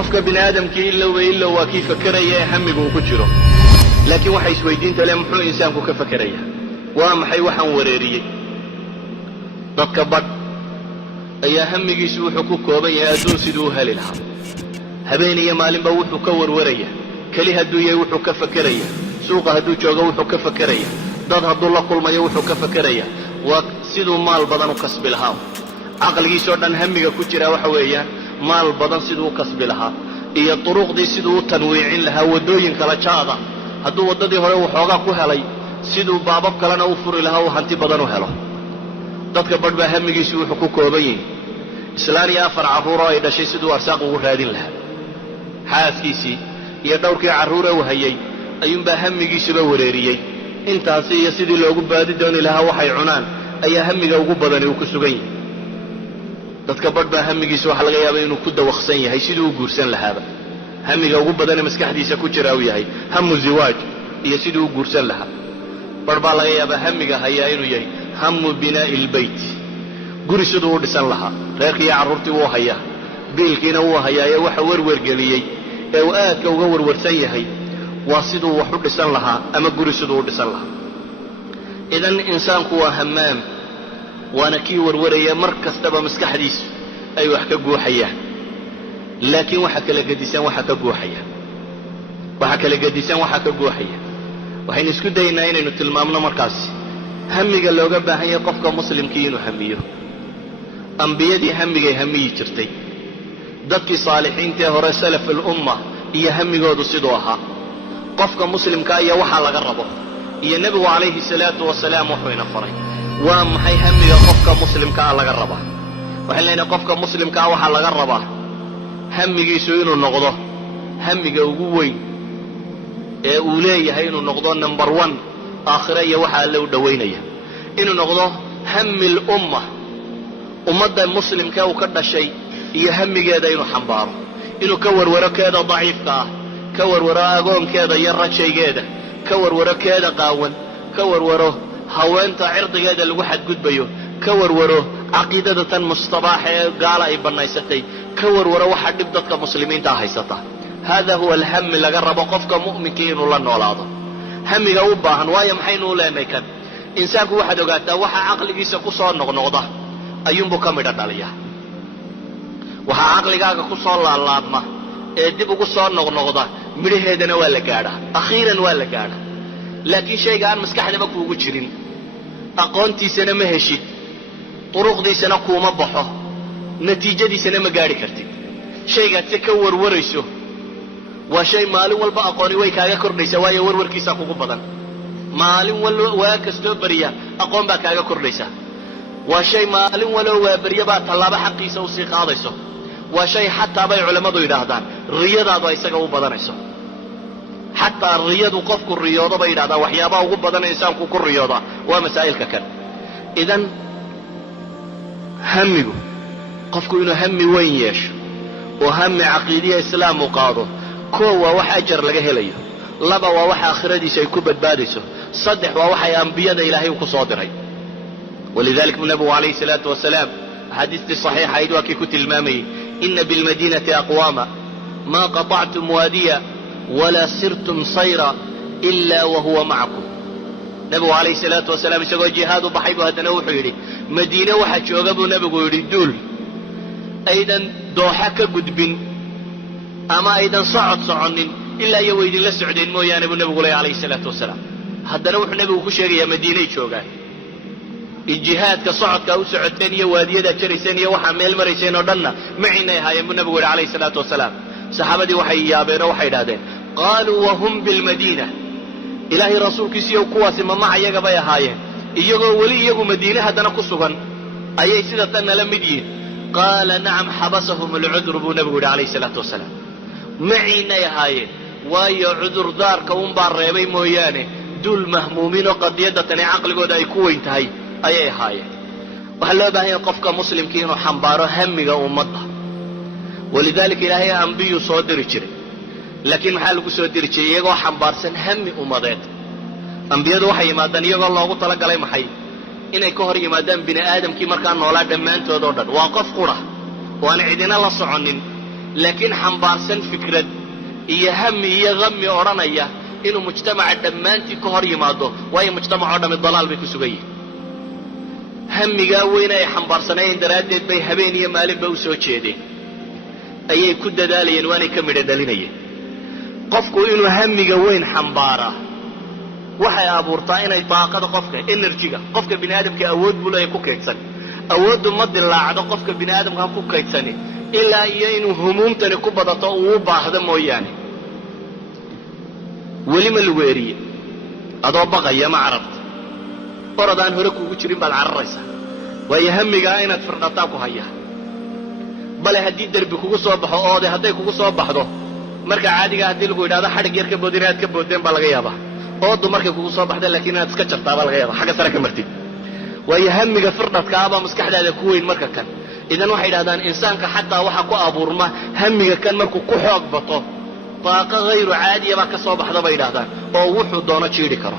qofka bini aadamkii illa waa kii fakaraya ee hamigu uu ku jiro laakiin waxa isweydiinta leh muxuu insaanku ka fakaraya waa maxay waxaan wareeriyey dadka badh ayaa hamigiisu wuxuu ku kooban yahay adduun siduu u heli lahaa habeen iyo maalinba wuxuu ka warwaraya keli hadduu yahay wuxuu ka fakeraya suuqa hadduu joogo wuxuu ka fakeraya dad hadduu la kulmayo wuxuu ka fakeraya waa siduu maal badan u kasbi lahaa caqligiisoo dhan hamiga ku jira waxa weeyaan maal badan siduu u kasbi lahaa iyo turuqdii siduu u tanwiicin lahaa waddooyin kala jaada hadduu waddadii hore waxoogaa ku helay siduu baabab kalena u furi lahaa uu hanti badan u helo dadka badh baa hamigiisu wuxuu ku kooban yahay islaan iyo 4 carruur oo ay dhashay siduu arsaaq ugu raadin lahaa xaaskiisii iyo dhowrkii carruure uu hayay ayuunbaa hamigiisuba wareeriyey intaasi iyo sidii loogu baadi dooni lahaa waxay cunaan ayaa hamiga ugu badani uu ku sugan yahay dadka badh baa hamigiisu waxa laga yaabaa inuu ku dawaqsan yahay siduu u guursan lahaaba hamiga ugu badane maskaxdiisa ku jira uu yahay hamu ziwaaj iyo siduu u guursan lahaa badh baa laga yaabaa hamiga hayaa inuu yahay hamu binaa'i ilbayt guri siduu u dhisan lahaa reerkii iyo carruurtii wuu hayaa biilkiina wuu hayaa ee waxa werwergeliyey ee uu aadka uga warwarsan yahay waa siduu wax u dhisan lahaa ama guri siduu u dhisan lahaa idan insaanku waa hamaam waana kii warwaraya mar kastaba maskaxdiisu ay wax ka guuxayaan laakiin waxa kala gedisan waxa ka guuxaya waxaynu isku daynaa inaynu tilmaamno markaasi hamiga looga baahan yahay qofka muslimkii inuu hamiyo ambiyadii hamigay hamiyi jirtay dadkii saalixiinta ee hore salaf al-umma iyo hamigoodu siduu ahaa qofka muslimka iyo waxa laga rabo iyo nabigu calayhi salaatu wasalaam wuxuu ina faray waa maxay hamiga qofka muslimka laga rabaa waxaan leenahay qofka muslimka waxa laga rabaa hamigiisu inuu noqdo hamiga ugu weyn ee uu leeyahay inuu noqdo number 1 aakhira iyo waxa alla u dhaweynaya inuu noqdo hamil ummadda muslimka uu ka dhashay iyo hamigeeda inuu xambaaro inuu ka warwaro keeda daciifka ah ka warwaro agoonkeeda iyo rajaygeeda ka warwaro keeda qaawan ka warwaro haweenta cirdigeeda lagu xadgudbayo ka warwaro caqiidada tan mustabaax ee gaala ay banaysatay ka warwaro waxa dhib dadka muslimiinta haysata hada huwa alham laga rabo qofka mu'minka inuu la noolaado hamiga u baahan waayo maxaynu leenahay kan insaanku waxa ogaataa waxa aqligiisa ku soo noqnoqda ayuunbu ka midha dhaliya waxa aqligaaga ku soo laalaadma ee dib ugu soo noqnoqda midhaheedana waa la gaadhaa akhiiran waa la gaadhaa laakiin shayga aan maskaxdaba kuugu jirin aqoontiisana ma heshid turuqdiisana kuuma baxo natiijadiisana ma gaadhi kartid shaygaad si ka warwarayso waa shay maalin walba aqooni way kaaga kordhaysaa waayo warwarkiisa kugu badan maalin walba waa kastoo bariya aqoon baa kaaga kordhaysaa waa shay maalin walba waa bariya baa tallaabo xaqiisa u sii qaadayso waa shay xataa bay culimadu yidhaahdaan riyadaadu isaga u badanayso xataa riyadu qofku riyoodo bay yidhahdaan waxyaabaha ugu badan insaanku ku riyooda waa masaa'ilka kan idan hamigu qofku inuu hami weyn yeesho oo hami caqiidiya islaam u qaado koo waa wax ajar laga helayo laba waa wax aakhiradiisa ay ku badbaadayso saddex waa waxay ambiyada ilaahay ku soo diray ولذلك النبي عليه الصلاة والسلام حديث صحيح أيضا كي كنت المامي إن بالمدينة أقواما ما قطعتم واديا ولا سرتم صيرا إلا وهو معكم نبي عليه الصلاة والسلام يقول جهاد بحيبها تنوح يري مدينة واحد شوغب نبي يري دول أيضا دوحك قدبين أما أيضا صعد إلا يويد الله سعودين مو يعني النبي عليه الصلاة والسلام هذا نوح نبي وكشري يا مدينة شوغان الجهاد كصعد كوسعد ثانية وادية كريسانية وحمل مريسين ودنا معنا هاي النبي عليه الصلاة والسلام صحابتي وحي يابين وحي دادين قالوا وهم بالمدينة إلهي رسولك سيو قواسي ما معي يقبا هاي إيقو ولي إيقو مدينة هذا نقصها أي سيدة لمدين قال نعم حبسهم العذر بنبي عليه الصلاة والسلام معنا هاي واي عذر دار كون بار ريبي موياني دول مهمومين وقد يدتني عقل قد أي كوين تهي ayay ahaayeen waxa loo baahan yahay qofka muslimka inuu xambaaro hamiga ummadda walidaalika ilaahay anbiyo soo diri jiray laakiin maxaa lagu soo diri jiray iyagoo xambaarsan hami ummadeed anbiyadu waxay yimaadaan iyagoo loogu talagalay maxay inay ka hor yimaadaan bini aadamkii markaa noolaa dhammaantood oo dhan waa qof qura oo aan cidina la soconin لكن حنبارسن فكرة إيه هم إيه غم أورانيا إنه مجتمع دمانتي كهر يماده وهي مجتمع عدم الضلال بكسبيه هم جاوينا حنبارسنين درادد بي هبين يمالك بوسو تشيدي أي كد دالي واني كمل دالينيه قفكو إنه هم جاوين حنبارة waxay abuurtaa inay daaqada qofka energy-ga qofka bini'aadamka awood buu leeyahay ku kaydsan awood ma dilaacdo qofka bini'aadamka ku kaydsan ilaa inuu humuumtani ku badato uu baahdo mooyaane wali ma lagu eriye adoo baqaya ma carabta oradaan hore kuugu jirin baad cararaysaa waayo hamiga inaad firqataa ku haya bale haddii darbi kugu soo baxo oode hadday kugu soo baxdo marka caadiga haddii lagu yidhaahdo xadhig yar ka boodin aad ka boodeen baa laga yaabaa oodu markay kugu soo baxda laakiin aad iska jartaa baa laga yaabaa xagga sare ka martid waayo hamiga firdhadka abaa maskaxdaada ku weyn marka kan idan waxay yidhahdaan insaanka xataa waxa ku abuurma hamiga kan markuu ku xoog bato طاقة غير عادية ما كسب حدا بيدهدان أو وحده دونه تشيري كره